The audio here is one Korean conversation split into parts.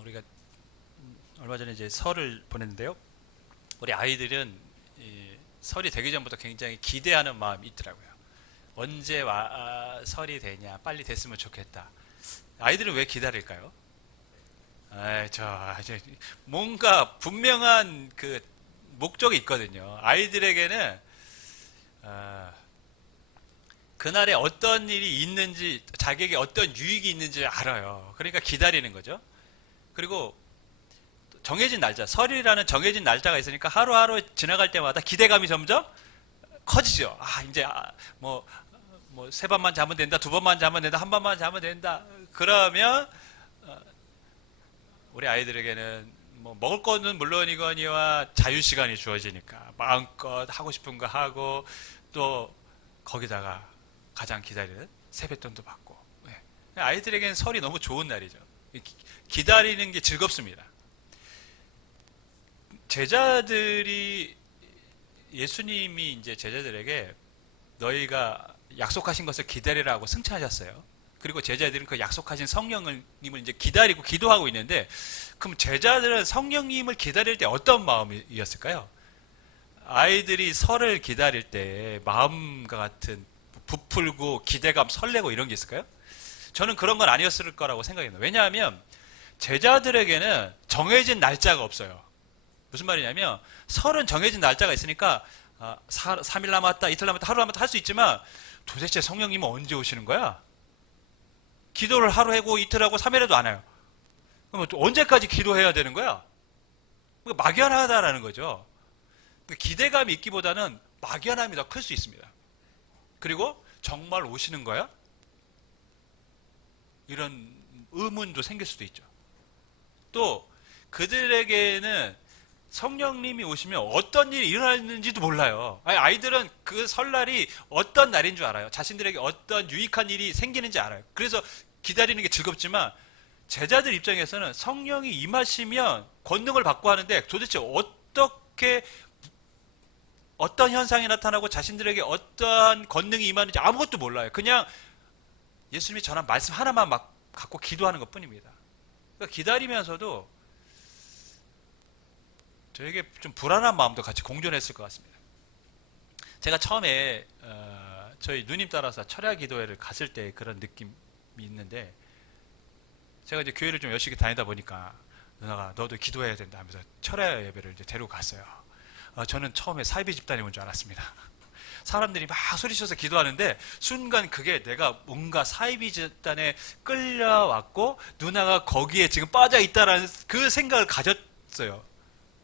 우리가 얼마 전에 이제 설을 보냈는데요. 우리 아이들은 이 설이 되기 전부터 굉장히 기대하는 마음이 있더라고요. 언제 설이 되냐, 빨리 됐으면 좋겠다. 아이들은 왜 기다릴까요? 이제 뭔가 분명한 그 목적이 있거든요. 아이들에게는 아, 그날에 어떤 일이 있는지, 자기에게 어떤 유익이 있는지 알아요. 그러니까 기다리는 거죠. 그리고 정해진 날짜, 설이라는 정해진 날짜가 있으니까 하루하루 지나갈 때마다 기대감이 점점 커지죠. 이제 세 번만 자면 된다, 두 번만 자면 된다, 한 번만 자면 된다. 그러면 우리 아이들에게는 뭐 먹을 거는 물론이거니와 자유 시간이 주어지니까 마음껏 하고 싶은 거 하고, 또 거기다가 가장 기다리는 세뱃돈도 받고. 아이들에게는 설이 너무 좋은 날이죠. 기다리는 게 즐겁습니다. 제자들이, 예수님이 이제 제자들에게 너희가 약속하신 것을 기다리라고 승천하셨어요. 그리고 제자들은 그 약속하신 성령님을 이제 기다리고 기도하고 있는데, 그럼 제자들은 성령님을 기다릴 때 어떤 마음이었을까요? 아이들이 설을 기다릴 때 마음과 같은 부풀고 기대감, 설레고 이런 게 있을까요? 저는 그런 건 아니었을 거라고 생각합니다. 왜냐하면 제자들에게는 정해진 날짜가 없어요. 무슨 말이냐면 설은 정해진 날짜가 있으니까 3일 남았다, 이틀 남았다, 하루 남았다 할 수 있지만, 도대체 성령님은 언제 오시는 거야? 기도를 하루 하고 이틀 하고 3일 해도 안 와요. 그럼 또 언제까지 기도해야 되는 거야? 막연하다라는 거죠. 기대감이 있기보다는 막연함이 더 클 수 있습니다. 그리고 정말 오시는 거야? 이런 의문도 생길 수도 있죠. 또 그들에게는 성령님이 오시면 어떤 일이 일어나는지도 몰라요. 아이들은 그 설날이 어떤 날인 줄 알아요. 자신들에게 어떤 유익한 일이 생기는지 알아요. 그래서 기다리는 게 즐겁지만, 제자들 입장에서는 성령이 임하시면 권능을 받고 하는데 도대체 어떻게, 어떤 현상이 나타나고 자신들에게 어떠한 권능이 임하는지 아무것도 몰라요. 그냥 예수님이 전한 말씀 하나만 막 갖고 기도하는 것 뿐입니다. 그러니까 기다리면서도 저에게 좀 불안한 마음도 같이 공존했을 것 같습니다. 제가 처음에 저희 누님 따라서 철야 기도회를 갔을 때 그런 느낌이 있는데, 제가 이제 교회를 좀 열심히 다니다 보니까 누나가 너도 기도해야 된다 하면서 철야 예배를 이제 데리고 갔어요. 저는 처음에 사이비 집단이 온 줄 알았습니다. 사람들이 막 소리쳐서 기도하는데 순간 그게 내가 뭔가 사이비 집단에 끌려왔고 누나가 거기에 지금 빠져 있다라는 그 생각을 가졌어요.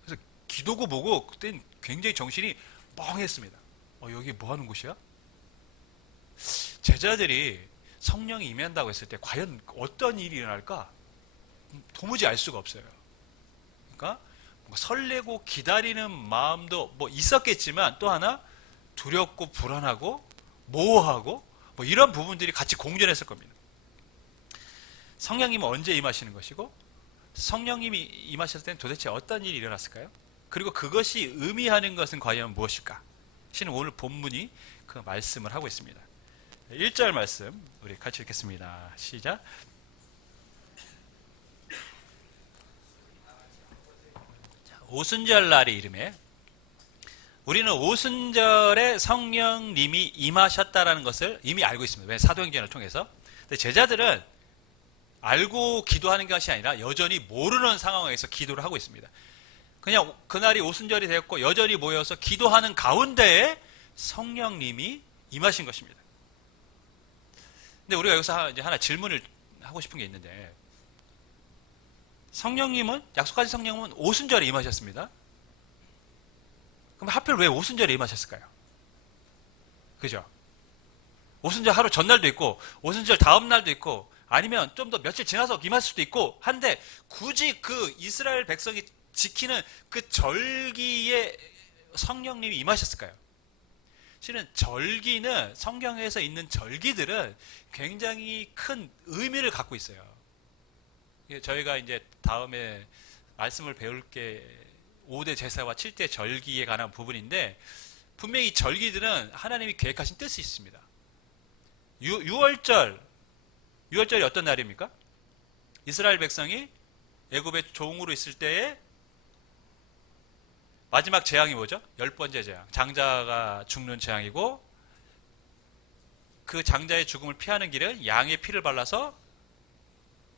그래서 기도고 뭐고 그땐 굉장히 정신이 멍했습니다. 여기 뭐 하는 곳이야? 제자들이 성령이 임한다고 했을 때 과연 어떤 일이 일어날까? 도무지 알 수가 없어요. 그러니까 설레고 기다리는 마음도 뭐 있었겠지만, 또 하나 두렵고 불안하고 모호하고 뭐 이런 부분들이 같이 공존했을 겁니다. 성령님은 언제 임하시는 것이고, 성령님이 임하셨을 때는 도대체 어떤 일이 일어났을까요? 그리고 그것이 의미하는 것은 과연 무엇일까? 시는 오늘 본문이 그 말씀을 하고 있습니다. 1절 말씀 우리 같이 읽겠습니다. 시작. 오순절 날이 이름에, 우리는 오순절에 성령님이 임하셨다라는 것을 이미 알고 있습니다. 왜? 사도행전을 통해서. 근데 제자들은 알고 기도하는 것이 아니라 여전히 모르는 상황에서 기도를 하고 있습니다. 그냥 그날이 오순절이 되었고 여전히 모여서 기도하는 가운데에 성령님이 임하신 것입니다. 근데 우리가 여기서 이제 하나 질문을 하고 싶은 게 있는데, 성령님은, 약속하신 성령님은 오순절에 임하셨습니다. 그럼 하필 왜 오순절에 임하셨을까요? 그죠? 오순절 하루 전날도 있고 오순절 다음 날도 있고, 아니면 좀 더 며칠 지나서 임할 수도 있고 한데, 굳이 그 이스라엘 백성이 지키는 그 절기에 성령님이 임하셨을까요? 실은 절기는, 성경에서 있는 절기들은 굉장히 큰 의미를 갖고 있어요. 저희가 이제 다음에 말씀을 배울 게 5대 제사와 7대 절기에 관한 부분인데, 분명히 절기들은 하나님이 계획하신 뜻이 있습니다. 6월절이 어떤 날입니까? 이스라엘 백성이 애굽의 종으로 있을 때에 마지막 재앙이 뭐죠? 10번째 재앙. 장자가 죽는 재앙이고, 그 장자의 죽음을 피하는 길은 양의 피를 발라서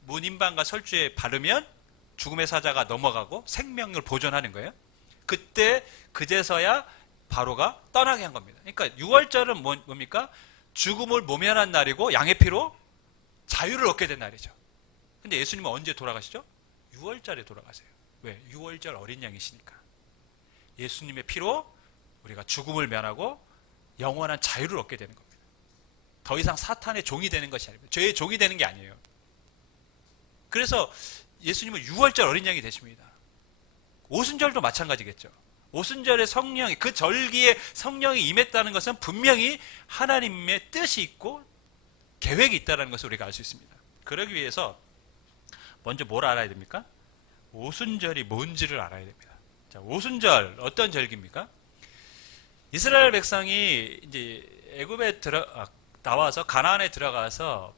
문인방과 설주에 바르면 죽음의 사자가 넘어가고 생명을 보존하는 거예요. 그때 그제서야 바로가 떠나게 한 겁니다. 그러니까 6월절은 뭡니까? 죽음을 모면한 날이고 양의 피로 자유를 얻게 된 날이죠. 근데 예수님은 언제 돌아가시죠? 6월절에 돌아가세요. 왜? 6월절 어린 양이시니까. 예수님의 피로 우리가 죽음을 면하고 영원한 자유를 얻게 되는 겁니다. 더 이상 사탄의 종이 되는 것이 아닙니다. 죄의 종이 되는 게 아니에요. 그래서 예수님은 6월절 어린 양이 되십니다. 오순절도 마찬가지겠죠. 오순절의 성령이, 그 절기에 성령이 임했다는 것은 분명히 하나님의 뜻이 있고 계획이 있다는 것을 우리가 알 수 있습니다. 그러기 위해서 먼저 뭘 알아야 됩니까? 오순절이 뭔지를 알아야 됩니다. 자, 오순절 어떤 절기입니까? 이스라엘 백성이 이제 애굽에 나와서 가나안에 들어가서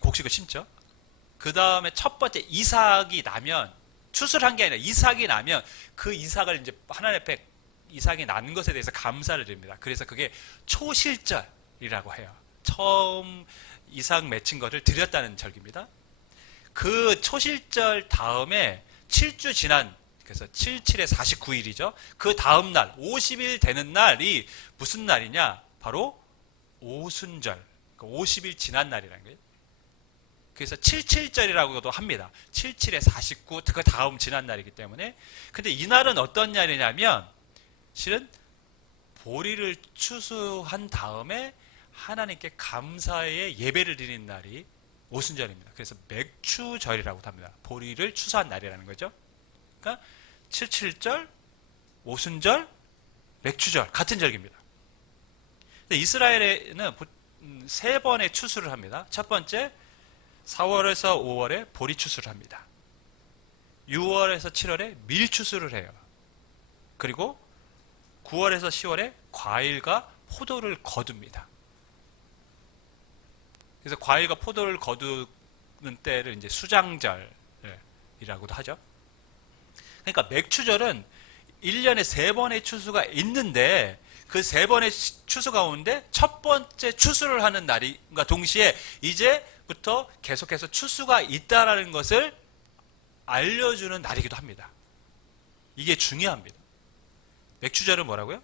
곡식을 심죠. 그 다음에 첫 번째 이삭이 나면, 추수를 한 게 아니라 이삭이 나면 그 이삭을 이제 하나님 앞에 이삭이 난 것에 대해서 감사를 드립니다. 그래서 그게 초실절이라고 해요. 처음 이삭 맺힌 것을 드렸다는 절기입니다. 그 초실절 다음에 7주 지난, 그래서 77에 49일이죠. 그 다음 날 50일 되는 날이 무슨 날이냐? 바로 오순절. 50일 지난 날이라는 거예요. 그래서 77절이라고도 합니다. 77에 49, 그 다음 지난 날이기 때문에. 근데 이 날은 어떤 날이냐면 실은 보리를 추수한 다음에 하나님께 감사의 예배를 드리는 날이 오순절입니다. 그래서 맥추절이라고도 합니다. 보리를 추수한 날이라는 거죠. 그러니까 77절, 오순절, 맥추절 같은 절기입니다. 근데 이스라엘에는 세 번의 추수를 합니다. 첫 번째 4월에서 5월에 보리 추수를 합니다. 6월에서 7월에 밀 추수를 해요. 그리고 9월에서 10월에 과일과 포도를 거둡니다. 그래서 과일과 포도를 거두는 때를 이제 수장절이라고도 하죠. 그러니까 맥추절은 1년에 3번의 추수가 있는데 그 3번의 추수 가운데 첫 번째 추수를 하는 날과 동시에 이제부터 계속해서 추수가 있다라는 것을 알려주는 날이기도 합니다. 이게 중요합니다. 맥추절은 뭐라고요?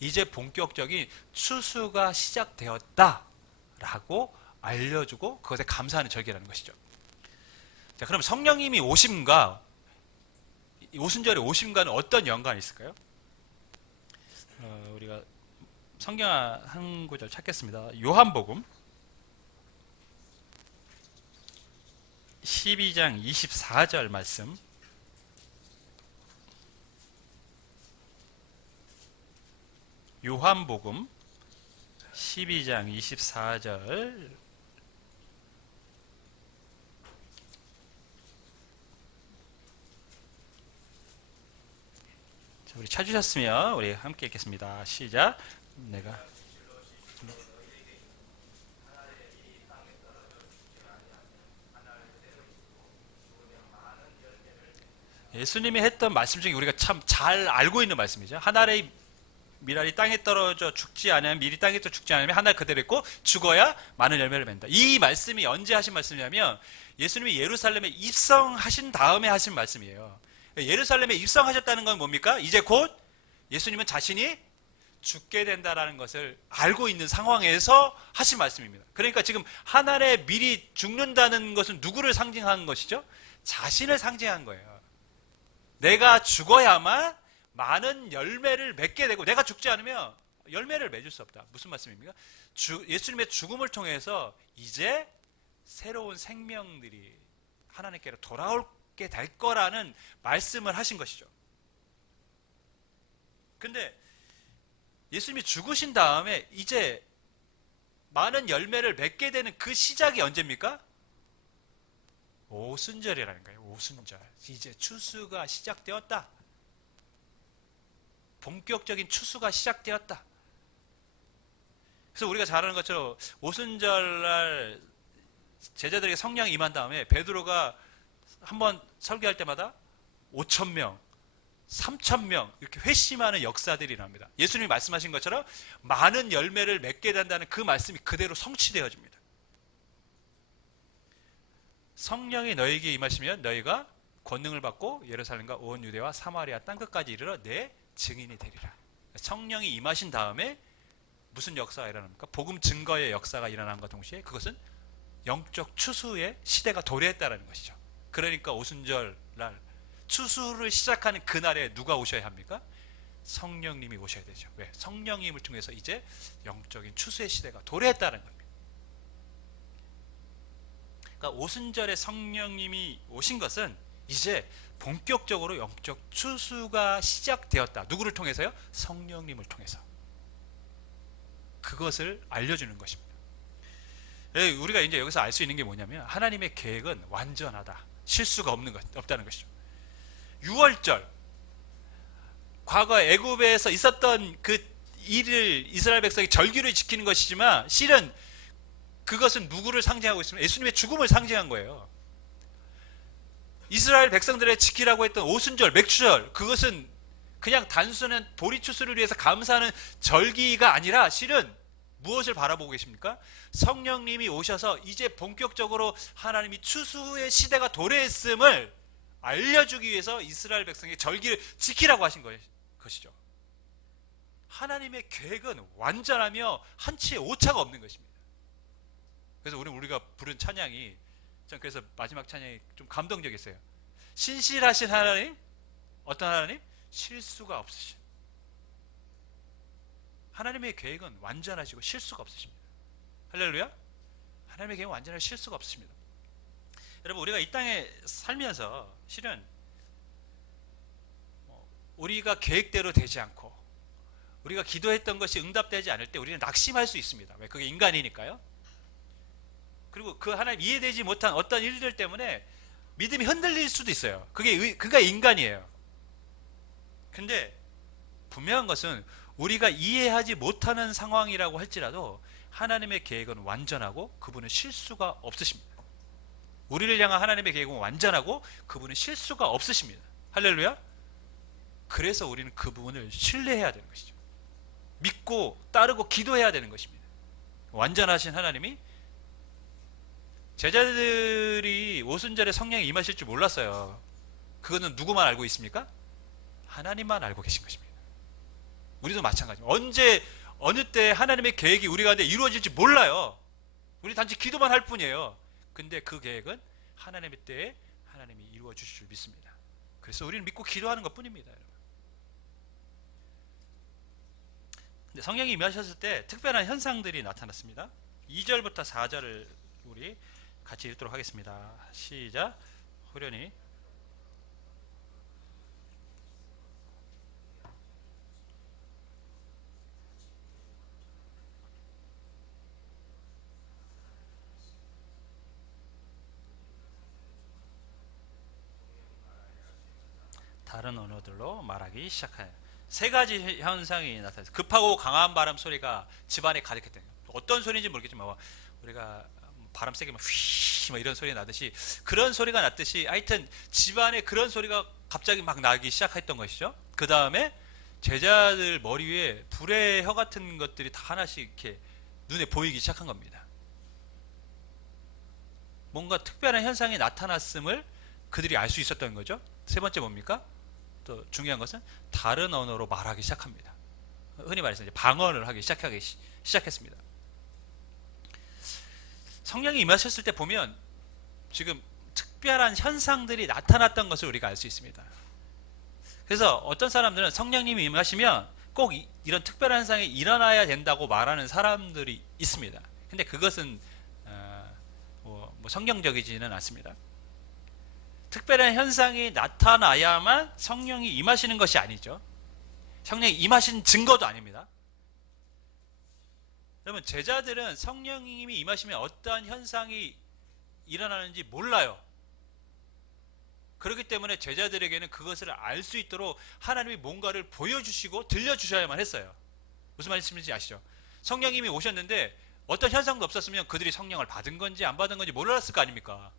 이제 본격적인 추수가 시작되었다라고 알려주고 그것에 감사하는 절기라는 것이죠. 자, 그럼 성령님이 오심과 오순절의 오심과는 어떤 연관이 있을까요? 우리가 성경 한 구절 찾겠습니다. 요한복음 12장 24절 말씀. 요한복음 12장 24절. 자, 우리 찾으셨으면 우리 함께 읽겠습니다. 시작. 내가 예수님이 했던 말씀 중에 우리가 참 잘 알고 있는 말씀이죠. 한 알의 밀알이 땅에 떨어져 죽지 않으면, 밀이 땅에 떨어져 죽지 않으면 한 알 그대로 있고 죽어야 많은 열매를 맺는다. 이 말씀이 언제 하신 말씀이냐면 예수님이 예루살렘에 입성하신 다음에 하신 말씀이에요. 예루살렘에 입성하셨다는 건 뭡니까? 이제 곧 예수님은 자신이 죽게 된다라는 것을 알고 있는 상황에서 하신 말씀입니다. 그러니까 지금 한 알의 밀이 죽는다는 것은 누구를 상징하는 것이죠? 자신을 상징한 거예요. 내가 죽어야만 많은 열매를 맺게 되고 내가 죽지 않으면 열매를 맺을 수 없다. 무슨 말씀입니까? 예수님의 죽음을 통해서 이제 새로운 생명들이 하나님께로 돌아오게 될 거라는 말씀을 하신 것이죠. 근데 예수님이 죽으신 다음에 이제 많은 열매를 맺게 되는 그 시작이 언제입니까? 오순절이라는 거예요. 오순절. 이제 추수가 시작되었다. 본격적인 추수가 시작되었다. 그래서 우리가 잘 아는 것처럼 오순절날 제자들에게 성령이 임한 다음에 베드로가 한번 설교할 때마다 5천 명, 3천 명 이렇게 회심하는 역사들이 납니다. 예수님이 말씀하신 것처럼 많은 열매를 맺게 된다는 그 말씀이 그대로 성취되어집니다. 성령이 너희에게 임하시면 너희가 권능을 받고 예루살렘과 온 유대와 사마리아 땅끝까지 이르러 내 증인이 되리라. 성령이 임하신 다음에 무슨 역사가 일어납니까? 복음 증거의 역사가 일어남과 동시에 그것은 영적 추수의 시대가 도래했다는 것이죠. 그러니까 오순절 날 추수를 시작하는 그날에 누가 오셔야 합니까? 성령님이 오셔야 되죠. 왜? 성령님을 통해서 이제 영적인 추수의 시대가 도래했다는 겁니다. 그러니까 오순절에 성령님이 오신 것은 이제 본격적으로 영적 추수가 시작되었다. 누구를 통해서요? 성령님을 통해서. 그것을 알려주는 것입니다. 우리가 이제 여기서 알 수 있는 게 뭐냐면 하나님의 계획은 완전하다. 실수가 없다는 것이죠. 6월절, 과거 애굽에서 있었던 그 일을 이스라엘 백성이 절기를 지키는 것이지만 실은 그것은 누구를 상징하고 있습니까? 예수님의 죽음을 상징한 거예요. 이스라엘 백성들의 지키라고 했던 오순절, 맥주절, 그것은 그냥 단순한 보리추수를 위해서 감사하는 절기가 아니라 실은 무엇을 바라보고 계십니까? 성령님이 오셔서 이제 본격적으로 하나님이 추수의 시대가 도래했음을 알려주기 위해서 이스라엘 백성의 절기를 지키라고 하신 것이죠. 하나님의 계획은 완전하며 한치의 오차가 없는 것입니다. 그래서 우리가 부른 찬양이, 전 그래서 마지막 찬양이 좀 감동적이었어요. 신실하신 하나님, 어떤 하나님? 실수가 없으신. 하나님의 계획은 완전하시고 실수가 없으십니다. 할렐루야. 하나님의 계획은 완전하고 실수가 없으십니다. 여러분, 우리가 이 땅에 살면서 실은 우리가 계획대로 되지 않고 우리가 기도했던 것이 응답되지 않을 때 우리는 낙심할 수 있습니다. 왜? 그게 인간이니까요. 그리고 그 하나님 이해되지 못한 어떤 일들 때문에 믿음이 흔들릴 수도 있어요. 그게 인간이에요. 근데 분명한 것은 우리가 이해하지 못하는 상황이라고 할지라도 하나님의 계획은 완전하고 그분은 실수가 없으십니다. 우리를 향한 하나님의 계획은 완전하고 그분은 실수가 없으십니다. 할렐루야. 그래서 우리는 그분을 신뢰해야 되는 것이죠. 믿고 따르고 기도해야 되는 것입니다. 완전하신 하나님이, 제자들이 오순절에 성령이 임하실 줄 몰랐어요. 그거는 누구만 알고 있습니까? 하나님만 알고 계신 것입니다. 우리도 마찬가지입니다. 언제 어느 때 하나님의 계획이 우리 가운데 이루어질지 몰라요. 우리 단지 기도만 할 뿐이에요. 근데 그 계획은 하나님의 때에 하나님이 이루어 주실 줄 믿습니다. 그래서 우리는 믿고 기도하는 것 뿐입니다. 여러분. 근데 성령이 임하셨을 때 특별한 현상들이 나타났습니다. 2절부터 4절을 우리 같이 읽도록 하겠습니다. 시작. 호련히. 다른 언어들로 말하기 시작해요. 세 가지 현상이 나타났어요. 급하고 강한 바람 소리가 집안에 가득했대요. 어떤 소리인지 모르겠지만 우리가 바람 세게 휘 이런 소리 나듯이 그런 소리가 났듯이 하여튼 집안에 그런 소리가 갑자기 막 나기 시작했던 것이죠. 그 다음에 제자들 머리 위에 불의 혀 같은 것들이 다 하나씩 이렇게 눈에 보이기 시작한 겁니다. 뭔가 특별한 현상이 나타났음을 그들이 알 수 있었던 거죠. 세 번째 뭡니까? 또 중요한 것은 다른 언어로 말하기 시작합니다. 흔히 말해서 이제 방언을 하기 시작했습니다. 성령이 임하셨을 때 보면 지금 특별한 현상들이 나타났던 것을 우리가 알 수 있습니다. 그래서 어떤 사람들은 성령님이 임하시면 꼭 이런 특별한 현상이 일어나야 된다고 말하는 사람들이 있습니다. 근데 그것은 뭐 성경적이지는 않습니다. 특별한 현상이 나타나야만 성령이 임하시는 것이 아니죠. 성령이 임하신 증거도 아닙니다. 여러분, 제자들은 성령님이 임하시면 어떠한 현상이 일어나는지 몰라요. 그렇기 때문에 제자들에게는 그것을 알 수 있도록 하나님이 뭔가를 보여주시고 들려주셔야만 했어요. 무슨 말씀인지 아시죠? 성령님이 오셨는데 어떤 현상도 없었으면 그들이 성령을 받은 건지 안 받은 건지 몰랐을 거 아닙니까?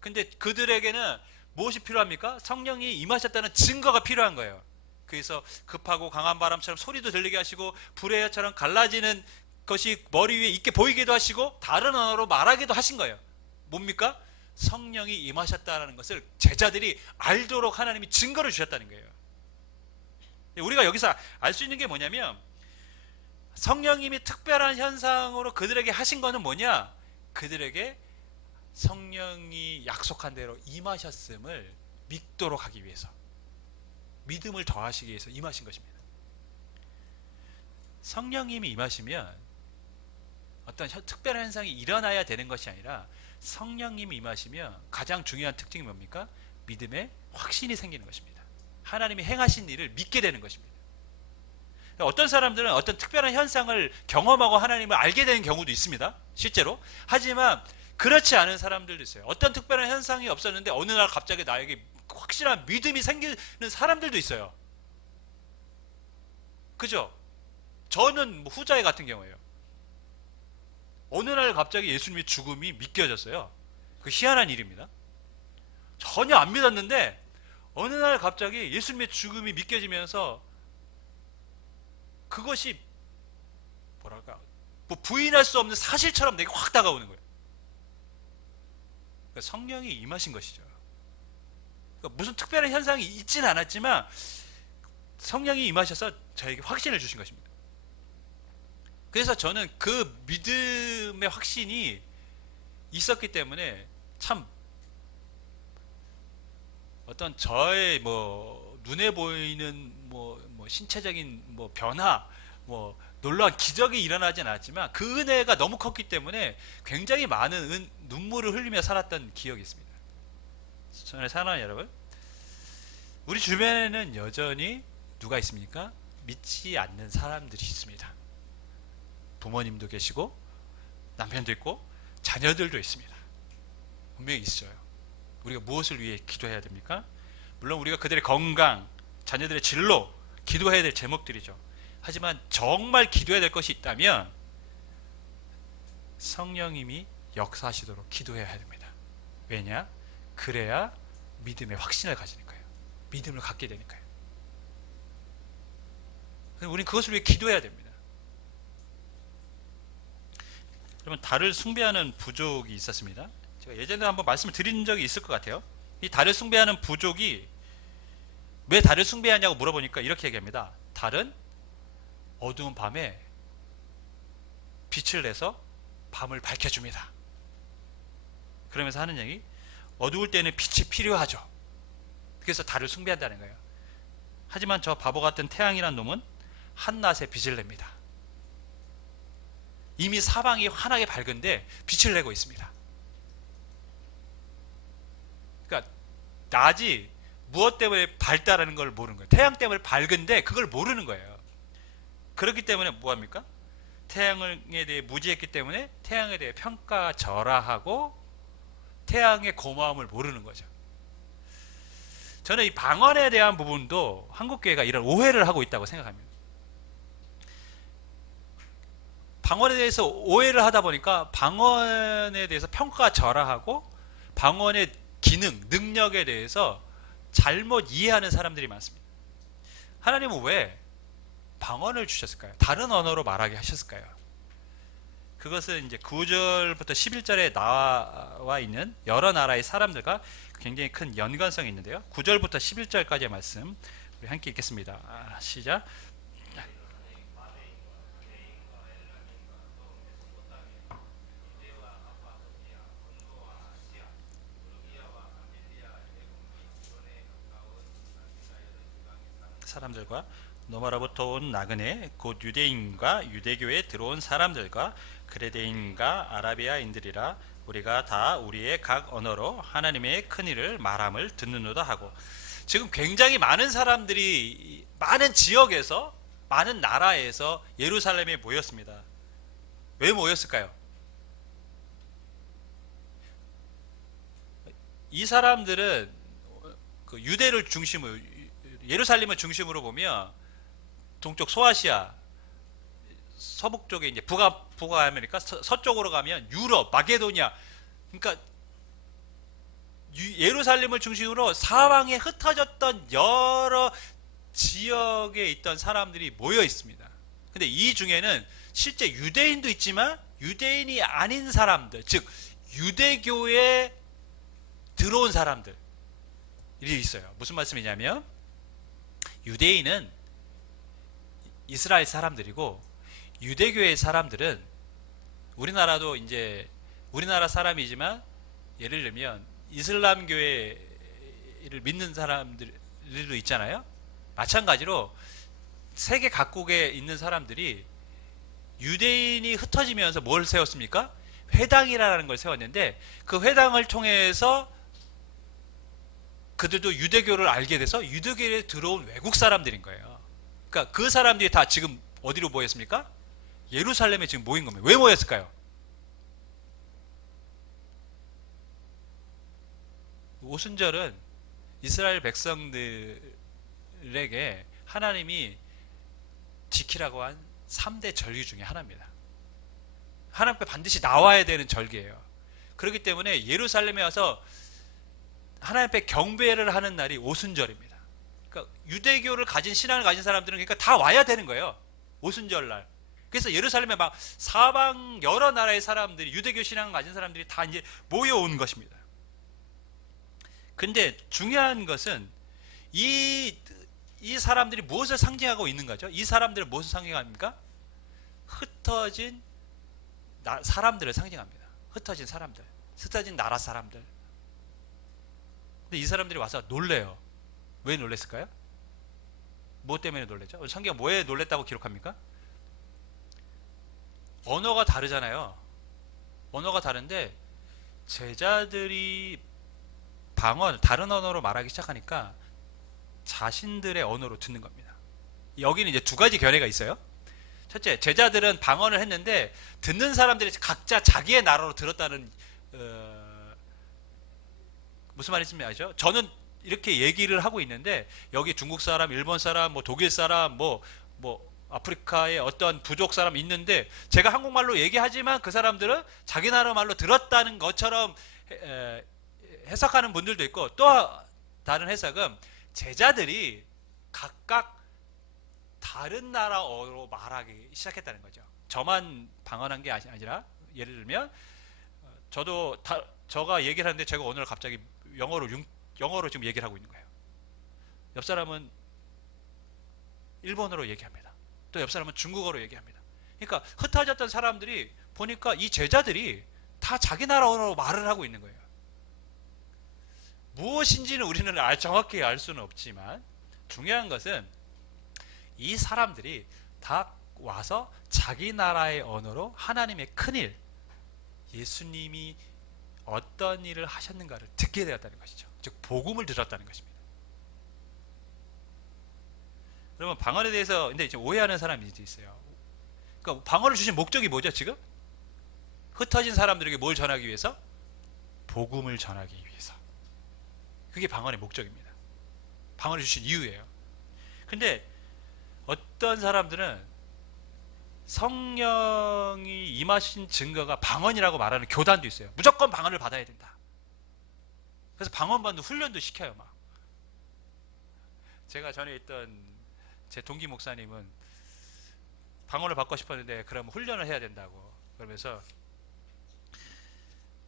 근데 그들에게는 무엇이 필요합니까? 성령이 임하셨다는 증거가 필요한 거예요. 그래서 급하고 강한 바람처럼 소리도 들리게 하시고 불의 여처럼 갈라지는 것이 머리 위에 있게 보이기도 하시고 다른 언어로 말하기도 하신 거예요. 뭡니까? 성령이 임하셨다는 것을 제자들이 알도록 하나님이 증거를 주셨다는 거예요. 우리가 여기서 알 수 있는 게 뭐냐면 성령님이 특별한 현상으로 그들에게 하신 거는 뭐냐? 그들에게 성령이 약속한 대로 임하셨음을 믿도록 하기 위해서, 믿음을 더하시기 위해서 임하신 것입니다. 성령님이 임하시면 어떤 특별한 현상이 일어나야 되는 것이 아니라 성령님이 임하시면 가장 중요한 특징이 뭡니까? 믿음의 확신이 생기는 것입니다. 하나님이 행하신 일을 믿게 되는 것입니다. 어떤 사람들은 어떤 특별한 현상을 경험하고 하나님을 알게 되는 경우도 있습니다. 실제로. 하지만 그렇지 않은 사람들도 있어요. 어떤 특별한 현상이 없었는데 어느 날 갑자기 나에게 확실한 믿음이 생기는 사람들도 있어요. 그죠? 저는 후자의 같은 경우예요. 어느 날 갑자기 예수님의 죽음이 믿겨졌어요. 그 희한한 일입니다. 전혀 안 믿었는데 어느 날 갑자기 예수님의 죽음이 믿겨지면서 그것이 뭐랄까 뭐 부인할 수 없는 사실처럼 내게 확 다가오는 거예요. 그러니까 성령이 임하신 것이죠. 그러니까 무슨 특별한 현상이 있지는 않았지만 성령이 임하셔서 저에게 확신을 주신 것입니다. 그래서 저는 그 믿음의 확신이 있었기 때문에 참 어떤 저의 뭐 눈에 보이는 뭐 신체적인 뭐 변화, 뭐 놀라운 기적이 일어나진 않았지만 그 은혜가 너무 컸기 때문에 굉장히 많은 눈물을 흘리며 살았던 기억이 있습니다. 저는 사랑하는 여러분, 우리 주변에는 여전히 누가 있습니까? 믿지 않는 사람들이 있습니다. 부모님도 계시고 남편도 있고 자녀들도 있습니다. 분명히 있어요. 우리가 무엇을 위해 기도해야 됩니까? 물론 우리가 그들의 건강, 자녀들의 진로 기도해야 될 제목들이죠. 하지만 정말 기도해야 될 것이 있다면 성령님이 역사하시도록 기도해야 됩니다. 왜냐? 그래야 믿음의 확신을 가지니까요. 믿음을 갖게 되니까요. 우리는 그것을 위해 기도해야 됩니다. 여러분, 달을 숭배하는 부족이 있었습니다. 제가 예전에 한번 말씀을 드린 적이 있을 것 같아요. 이 달을 숭배하는 부족이 왜 달을 숭배하냐고 물어보니까 이렇게 얘기합니다. 달은 어두운 밤에 빛을 내서 밤을 밝혀줍니다. 그러면서 하는 얘기, 어두울 때는 빛이 필요하죠. 그래서 달을 숭배한다는 거예요. 하지만 저 바보 같은 태양이란 놈은 한낮에 빛을 냅니다. 이미 사방이 환하게 밝은데 빛을 내고 있습니다. 그러니까 낮이 무엇 때문에 밝다라는 걸 모르는 거예요. 태양 때문에 밝은데 그걸 모르는 거예요. 그렇기 때문에 뭐합니까? 태양에 대해 무지했기 때문에 태양에 대해 평가절하하고 태양의 고마움을 모르는 거죠. 저는 이 방언에 대한 부분도 한국교회가 이런 오해를 하고 있다고 생각합니다. 방언에 대해서 오해를 하다 보니까 방언에 대해서 평가절하하고 방언의 기능, 능력에 대해서 잘못 이해하는 사람들이 많습니다. 하나님은 왜 방언을 주셨을까요? 다른 언어로 말하게 하셨을까요? 그것은 이제 9절부터 11절에 나와 있는 여러 나라의 사람들과 굉장히 큰 연관성이 있는데요. 9절부터 11절까지의 말씀 우리 함께 읽겠습니다. 시작. 사람들과 노마로부터 온 나그네 곧 유대인과 유대교에 들어온 사람들과 그레데인과 아라비아인들이라 우리가 다 우리의 각 언어로 하나님의 큰 일을 말함을 듣는노다 하고, 지금 굉장히 많은 사람들이 많은 지역에서 많은 나라에서 예루살렘에 모였습니다. 왜 모였을까요? 이 사람들은 그 유대를 중심으로, 예루살렘을 중심으로 보면 동쪽 소아시아, 서북 쪽에 이제 북아 아메리카, 서쪽으로 가면 유럽, 마게도니아, 그러니까 예루살렘을 중심으로 사방에 흩어졌던 여러 지역에 있던 사람들이 모여 있습니다. 근데 이 중에는 실제 유대인도 있지만 유대인이 아닌 사람들, 즉 유대교에 들어온 사람들이 있어요. 무슨 말씀이냐면 유대인은 이스라엘 사람들이고 유대교의 사람들은 우리나라도 이제 우리나라 사람이지만 예를 들면 이슬람교회를 믿는 사람들도 있잖아요. 마찬가지로 세계 각국에 있는 사람들이 유대인이 흩어지면서 뭘 세웠습니까? 회당이라는 걸 세웠는데 그 회당을 통해서 그들도 유대교를 알게 돼서 유대교에 들어온 외국 사람들인 거예요. 그러니까 그 사람들이 다 지금 어디로 모였습니까? 예루살렘에 지금 모인 겁니다. 왜 모였을까요? 오순절은 이스라엘 백성들에게 하나님이 지키라고 한 3대 절기 중에 하나입니다. 하나님 앞에 반드시 나와야 되는 절기예요. 그렇기 때문에 예루살렘에 와서 하나님 앞에 경배를 하는 날이 오순절입니다. 그러니까 유대교를 가진 신앙을 가진 사람들은 그러니까 다 와야 되는 거예요. 오순절날. 그래서 예루살렘에 막 사방 여러 나라의 사람들이 유대교 신앙을 가진 사람들이 다 이제 모여온 것입니다. 근데 중요한 것은 이 사람들이 무엇을 상징하고 있는 거죠? 이 사람들은 무엇을 상징합니까? 흩어진 사람들을 상징합니다. 흩어진 사람들, 흩어진 나라 사람들. 근데 이 사람들이 와서 놀래요. 왜 놀랬을까요? 뭐 때문에 놀랬죠? 성경 뭐에 놀랬다고 기록합니까? 언어가 다르잖아요. 언어가 다른데 제자들이 다른 언어로 말하기 시작하니까 자신들의 언어로 듣는 겁니다. 여기는 이제 두 가지 견해가 있어요. 첫째, 제자들은 방언을 했는데 듣는 사람들이 각자 자기의 나라로 들었다는 무슨 말인지 아시죠? 저는 이렇게 얘기를 하고 있는데 여기 중국 사람, 일본 사람, 뭐 독일 사람, 뭐 아프리카의 어떤 부족 사람 있는데 제가 한국말로 얘기하지만 그 사람들은 자기 나라 말로 들었다는 것처럼 해석하는 분들도 있고, 또 다른 해석은 제자들이 각각 다른 나라어로 말하기 시작했다는 거죠. 저만 방언한 게 아니라 예를 들면 저가 얘기를 하는데 제가 오늘 갑자기 영어로 지금 얘기를 하고 있는 거예요. 옆 사람은 일본어로 얘기합니다. 또 옆 사람은 중국어로 얘기합니다. 그러니까 흩어졌던 사람들이 보니까 이 제자들이 다 자기 나라 언어로 말을 하고 있는 거예요. 무엇인지는 우리는 정확히 알 수는 없지만 중요한 것은 이 사람들이 다 와서 자기 나라의 언어로 하나님의 큰일, 예수님이 어떤 일을 하셨는가를 듣게 되었다는 것이죠. 즉 복음을 들었다는 것입니다. 여러분 방언에 대해서 근데 이제 오해하는 사람이 이제 있어요. 그러니까 방언을 주신 목적이 뭐죠 지금? 흩어진 사람들에게 뭘 전하기 위해서? 복음을 전하기 위해서. 그게 방언의 목적입니다. 방언을 주신 이유예요. 근데 어떤 사람들은 성령이 임하신 증거가 방언이라고 말하는 교단도 있어요. 무조건 방언을 받아야 된다. 그래서 방언 받는 훈련도 시켜요. 막 제가 전에 있던 제 동기 목사님은 방언을 받고 싶었는데 그러면 훈련을 해야 된다고 그러면서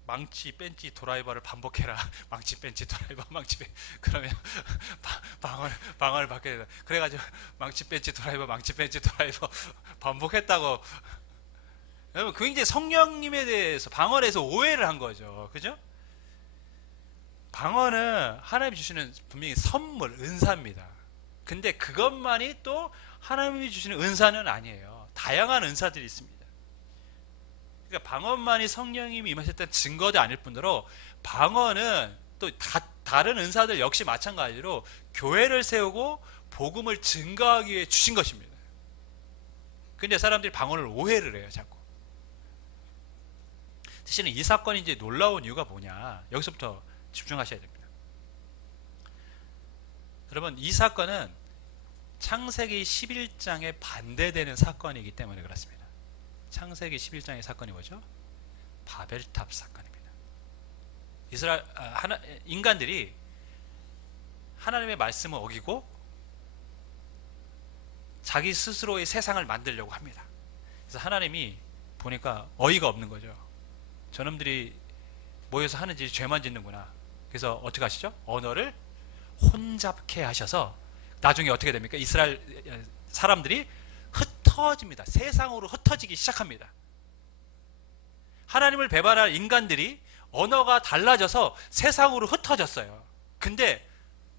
망치, 벤치, 드라이버를 반복해라. 망치, 벤치, 드라이버, 망치, 벤치. 그러면 방언을 받게 된다. 그래가지고 망치, 벤치, 드라이버, 망치, 벤치, 드라이버 반복했다고. 여러분 굉장히 성령님에 대해서 방언에서 오해를 한 거죠. 그죠? 방언은 하나님이 주시는 분명히 선물, 은사입니다. 근데 그것만이 또 하나님이 주시는 은사는 아니에요. 다양한 은사들이 있습니다. 그러니까 방언만이 성령님이 임하셨다는 증거도 아닐 뿐더러 방언은 또 다른 은사들 역시 마찬가지로 교회를 세우고 복음을 증거하기 위해 주신 것입니다. 근데 사람들이 방언을 오해를 해요. 자꾸. 대신에 이 사건이 이제 놀라운 이유가 뭐냐, 여기서부터 집중하셔야 됩니다. 여러분 이 사건은 창세기 11장에 반대되는 사건이기 때문에 그렇습니다. 창세기 11장의 사건이 뭐죠? 바벨탑 사건입니다. 인간들이 하나님의 말씀을 어기고 자기 스스로의 세상을 만들려고 합니다. 그래서 하나님이 보니까 어이가 없는 거죠. 저놈들이 모여서 하는 짓이 죄만 짓는구나. 그래서 어떻게 하시죠? 언어를 혼잡케 하셔서 나중에 어떻게 됩니까? 이스라엘 사람들이 흩어집니다. 세상으로 흩어지기 시작합니다. 하나님을 배반할 인간들이 언어가 달라져서 세상으로 흩어졌어요. 근데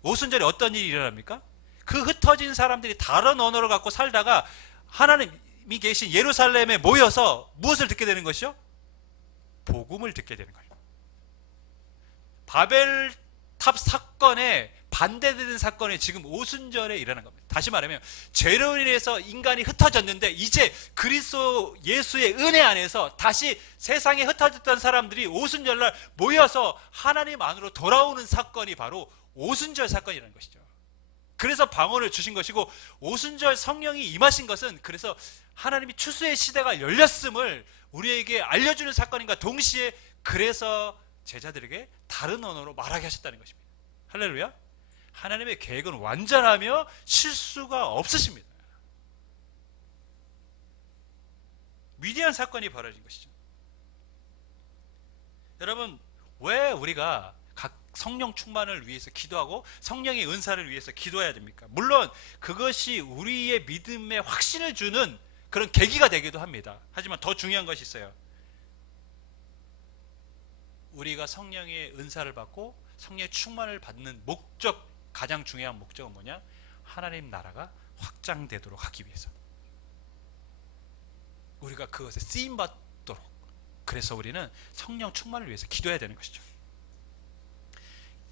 오순절에 어떤 일이 일어납니까? 그 흩어진 사람들이 다른 언어를 갖고 살다가 하나님이 계신 예루살렘에 모여서 무엇을 듣게 되는 것이죠? 복음을 듣게 되는 거예요. 바벨탑 사건에 반대되는 사건이 지금 오순절에 일어난 겁니다. 다시 말하면 죄로 인해서 인간이 흩어졌는데 이제 그리스도 예수의 은혜 안에서 다시 세상에 흩어졌던 사람들이 오순절날 모여서 하나님 안으로 돌아오는 사건이 바로 오순절 사건이라는 것이죠. 그래서 방언을 주신 것이고 오순절 성령이 임하신 것은 그래서 하나님이 추수의 시대가 열렸음을 우리에게 알려주는 사건인가 동시에 그래서 제자들에게 다른 언어로 말하게 하셨다는 것입니다. 할렐루야. 하나님의 계획은 완전하며 실수가 없으십니다. 위대한 사건이 벌어진 것이죠. 여러분, 왜 우리가 각 성령 충만을 위해서 기도하고 성령의 은사를 위해서 기도해야 됩니까? 물론 그것이 우리의 믿음에 확신을 주는 그런 계기가 되기도 합니다. 하지만 더 중요한 것이 있어요. 우리가 성령의 은사를 받고 성령의 충만을 받는 목적, 가장 중요한 목적은 뭐냐? 하나님 나라가 확장되도록 하기 위해서. 우리가 그것에 쓰임받도록. 그래서 우리는 성령 충만을 위해서 기도해야 되는 것이죠.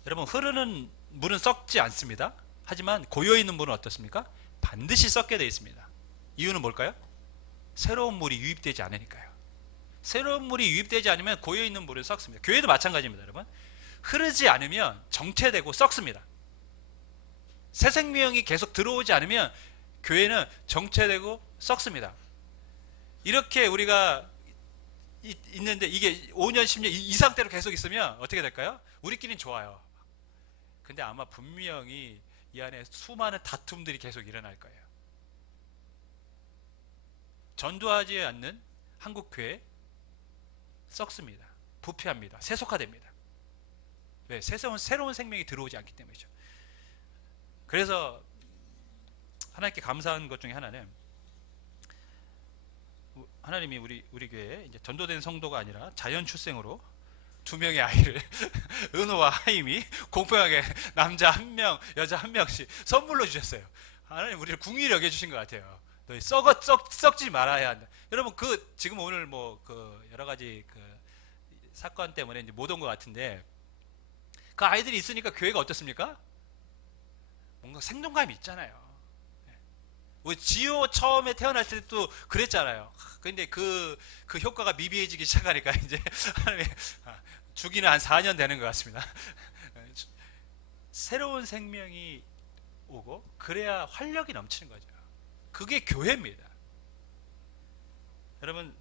여러분, 흐르는 물은 썩지 않습니다. 하지만 고여있는 물은 어떻습니까? 반드시 썩게 되어 있습니다. 이유는 뭘까요? 새로운 물이 유입되지 않으니까요. 새로운 물이 유입되지 않으면 고여있는 물은 썩습니다. 교회도 마찬가지입니다. 여러분, 흐르지 않으면 정체되고 썩습니다. 새 생명이 계속 들어오지 않으면 교회는 정체되고 썩습니다. 이렇게 우리가 있는데 이게 5년 10년 이 상태로 계속 있으면 어떻게 될까요? 우리끼리는 좋아요. 근데 아마 분명히 이 안에 수많은 다툼들이 계속 일어날 거예요. 전도하지 않는 한국교회 썩습니다. 부패합니다. 세속화됩니다. 왜? 새로운 생명이 들어오지 않기 때문이죠. 그래서 하나님께 감사한 것 중에 하나는 하나님이 우리 교회에 이제 전도된 성도가 아니라 자연 출생으로 2명의 아이를 은호와 하임이 공평하게 남자 1명, 여자 1명씩 선물로 주셨어요. 하나님 우리를 궁일히 여겨 주신 것 같아요. 너희 썩지 말아야 한다. 여러분 지금 오늘 여러 가지 사건 때문에 이제 못 온 것 같은데 그 아이들이 있으니까 교회가 어떻습니까? 뭔가 생동감이 있잖아요. 우리 지호 처음에 태어날 때도 그랬잖아요. 근데 그 효과가 미비해지기 시작하니까 이제 주기는 한 4년 되는 것 같습니다. 새로운 생명이 오고 그래야 활력이 넘치는 거죠. 그게 교회입니다. 여러분,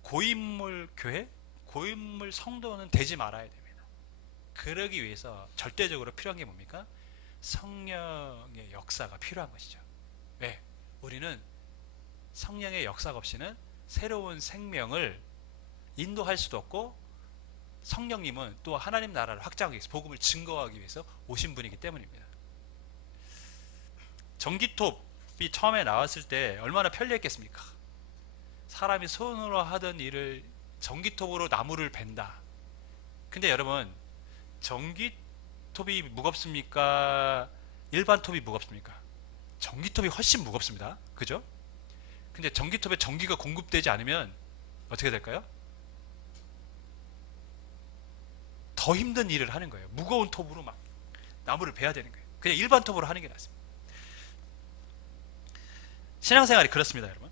고인물 교회, 고인물 성도는 되지 말아야 됩니다. 그러기 위해서 절대적으로 필요한 게 뭡니까? 성령의 역사가 필요한 것이죠. 왜? 우리는 성령의 역사가 없이는 새로운 생명을 인도할 수도 없고 성령님은 또 하나님 나라를 확장하기 위해서 복음을 증거하기 위해서 오신 분이기 때문입니다. 전기톱이 처음에 나왔을 때 얼마나 편리했겠습니까? 사람이 손으로 하던 일을 전기톱으로 나무를 벤다. 근데 여러분, 전기톱이 무겁습니까? 일반 톱이 무겁습니까? 전기톱이 훨씬 무겁습니다. 그죠? 근데 전기톱에 전기가 공급되지 않으면 어떻게 될까요? 더 힘든 일을 하는 거예요. 무거운 톱으로 막 나무를 베야 되는 거예요. 그냥 일반 톱으로 하는 게 낫습니다. 신앙생활이 그렇습니다, 여러분.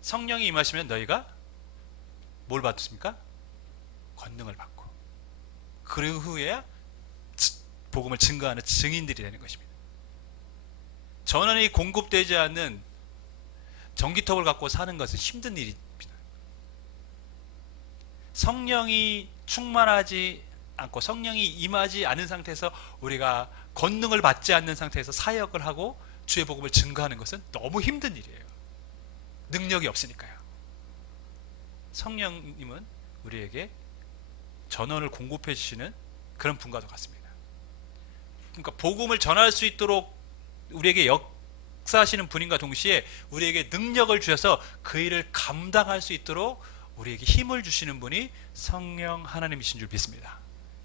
성령이 임하시면 너희가 뭘 받습니까? 권능을 받고 그 후에 복음을 증거하는 증인들이 되는 것입니다. 전원이 공급되지 않는 전기톱을 갖고 사는 것은 힘든 일입니다. 성령이 충만하지 않고 성령이 임하지 않은 상태에서 우리가 권능을 받지 않는 상태에서 사역을 하고 주의 복음을 증거하는 것은 너무 힘든 일이에요. 능력이 없으니까요. 성령님은 우리에게 전원을 공급해 주시는 그런 분과도 같습니다. 그러니까 복음을 전할 수 있도록 우리에게 역사하시는 분인가 동시에 우리에게 능력을 주셔서 그 일을 감당할 수 있도록 우리에게 힘을 주시는 분이 성령 하나님이신 줄 믿습니다.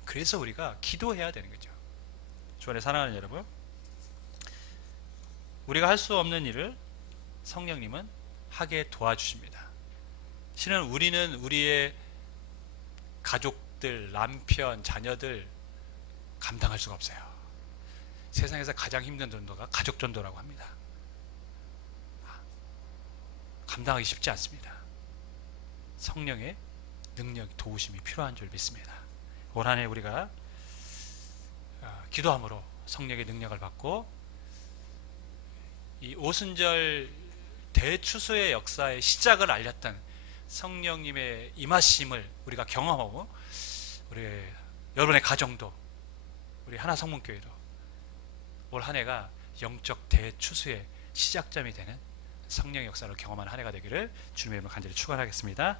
그래서 우리가 기도해야 되는 거죠. 주 안에 사랑하는 여러분, 우리가 할 수 없는 일을 성령님은 하게 도와주십니다. 실은 우리는 우리의 가족들, 남편, 자녀들 감당할 수가 없어요. 세상에서 가장 힘든 전도가 가족 전도라고 합니다. 감당하기 쉽지 않습니다. 성령의 능력, 도우심이 필요한 줄 믿습니다. 올 한 해 우리가 기도함으로 성령의 능력을 받고 이 오순절 대추수의 역사의 시작을 알렸던 성령님의 임하심을 우리가 경험하고 우리 여러분의 가정도 우리 하나성문교회도 올 한 해가 영적 대추수의 시작점이 되는 성령의 역사를 경험하는 한 해가 되기를 주님의 이름으로 간절히 축원하겠습니다.